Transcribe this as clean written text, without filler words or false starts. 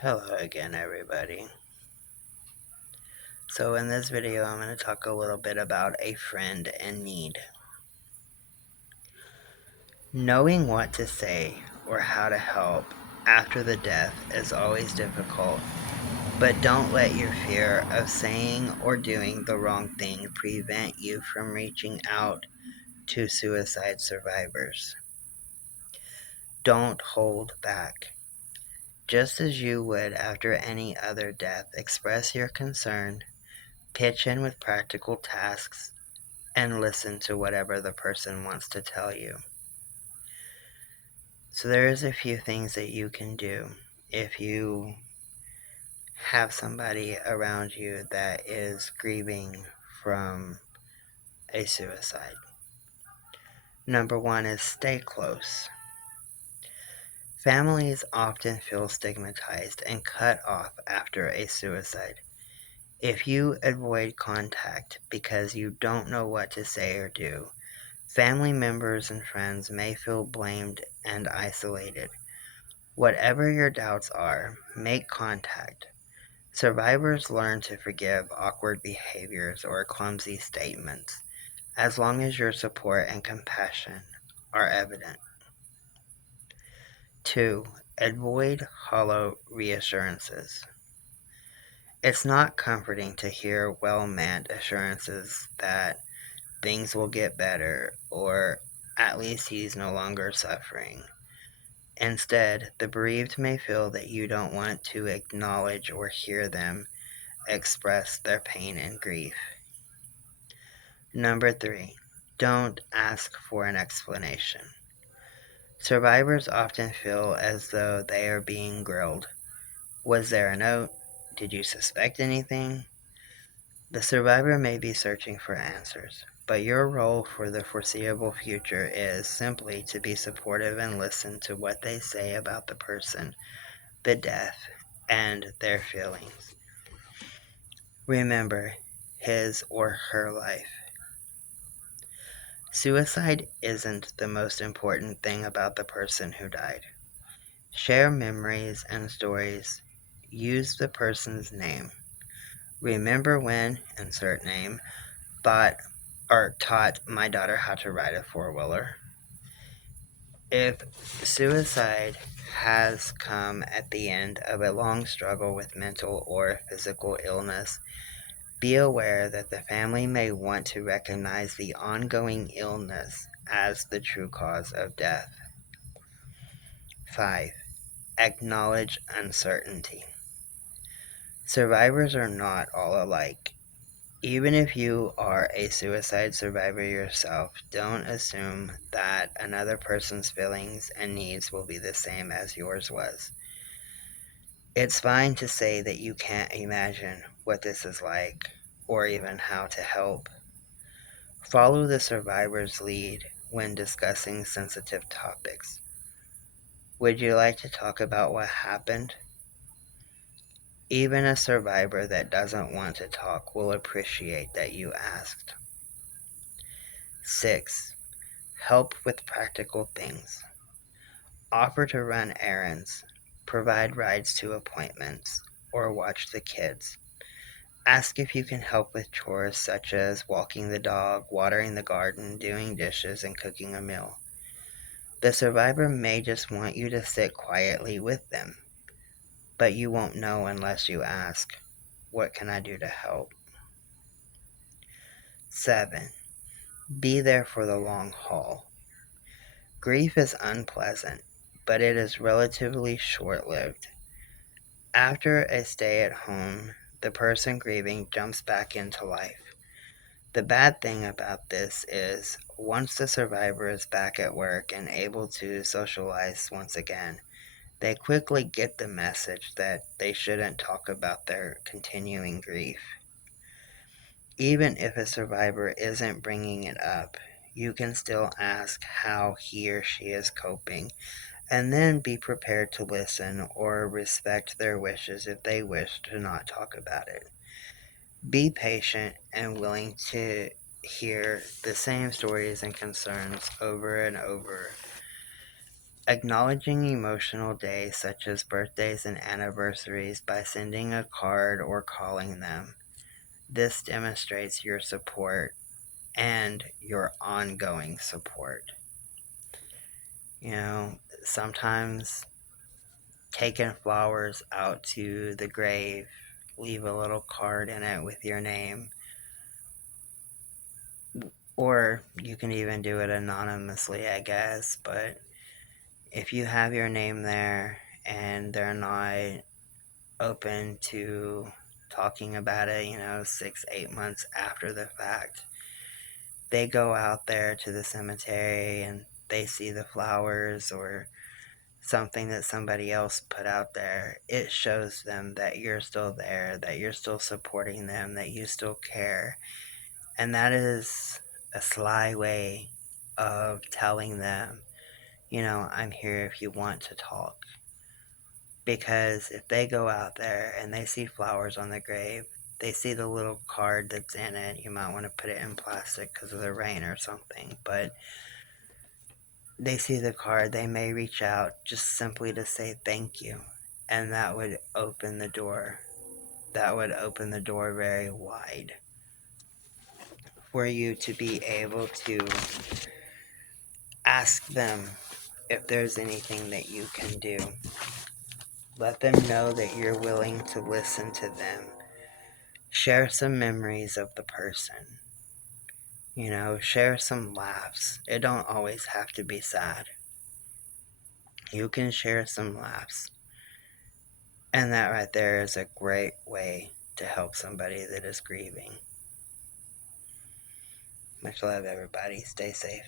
Hello again, everybody. So in this video, I'm going to talk a little bit about a friend in need. Knowing what to say or how to help after the death is always difficult, but don't let your fear of saying or doing the wrong thing prevent you from reaching out to suicide survivors. Don't hold back. Just as you would after any other death, express your concern, pitch in with practical tasks, and listen to whatever the person wants to tell you. So there is a few things that you can do if you have somebody around you that is grieving from a suicide. Number one is stay close. Families often feel stigmatized and cut off after a suicide. If you avoid contact because you don't know what to say or do, family members and friends may feel blamed and isolated. Whatever your doubts are, make contact. Survivors learn to forgive awkward behaviors or clumsy statements, as long as your support and compassion are evident. 2. Avoid hollow reassurances. It's not comforting to hear well-meant assurances that things will get better or at least he's no longer suffering. Instead, the bereaved may feel that you don't want to acknowledge or hear them express their pain and grief. Number 3. Don't ask for an explanation. Survivors often feel as though they are being grilled. Was there a note? Did you suspect anything? The survivor may be searching for answers, but your role for the foreseeable future is simply to be supportive and listen to what they say about the person, the death, and their feelings. Remember his or her life. Suicide isn't the most important thing about the person who died. Share memories and stories. Use the person's name. Remember when, insert name, taught my daughter how to ride a four-wheeler. If suicide has come at the end of a long struggle with mental or physical illness, be aware that the family may want to recognize the ongoing illness as the true cause of death. 5. Acknowledge uncertainty. Survivors are not all alike. Even if you are a suicide survivor yourself, don't assume that another person's feelings and needs will be the same as yours was. It's fine to say that you can't imagine what this is like, or even how to help. Follow the survivor's lead when discussing sensitive topics. Would you like to talk about what happened? Even a survivor that doesn't want to talk will appreciate that you asked. 6. Help with practical things. Offer to run errands, provide rides to appointments, or watch the kids. Ask if you can help with chores such as walking the dog, watering the garden, doing dishes, and cooking a meal. The survivor may just want you to sit quietly with them, but you won't know unless you ask, "What can I do to help?" 7. Be there for the long haul. Grief is unpleasant, but it is relatively short-lived. After a stay at home, the person grieving jumps back into life. The bad thing about this is, once the survivor is back at work and able to socialize once again, they quickly get the message that they shouldn't talk about their continuing grief. Even if a survivor isn't bringing it up, you can still ask how he or she is coping, and then be prepared to listen or respect their wishes if they wish to not talk about it. Be patient and willing to hear the same stories and concerns over and over Acknowledging emotional days such as birthdays and anniversaries by sending a card or calling them. This demonstrates your support and your ongoing support. You know, sometimes taking flowers out to the grave, leave a little card in it with your name, or you can even do it anonymously, I guess. But if you have your name there and they're not open to talking about it, 6, 8 months after the fact, they go out there to the cemetery and they see the flowers or something that somebody else put out there. It shows them that you're still there, that you're still supporting them, that you still care. And that is a sly way of telling them, I'm here if you want to talk. Because if they go out there and they see flowers on the grave, they see the little card that's in it, you might want to put it in plastic because of the rain or something, but they see the card, they may reach out just simply to say thank you, and that would open the door. That would open the door very wide for you to be able to ask them if there's anything that you can do. Let them know that you're willing to listen to them. Share some memories of the person. Share some laughs. It don't always have to be sad. You can share some laughs. And that right there is a great way to help somebody that is grieving. Much love, everybody. Stay safe.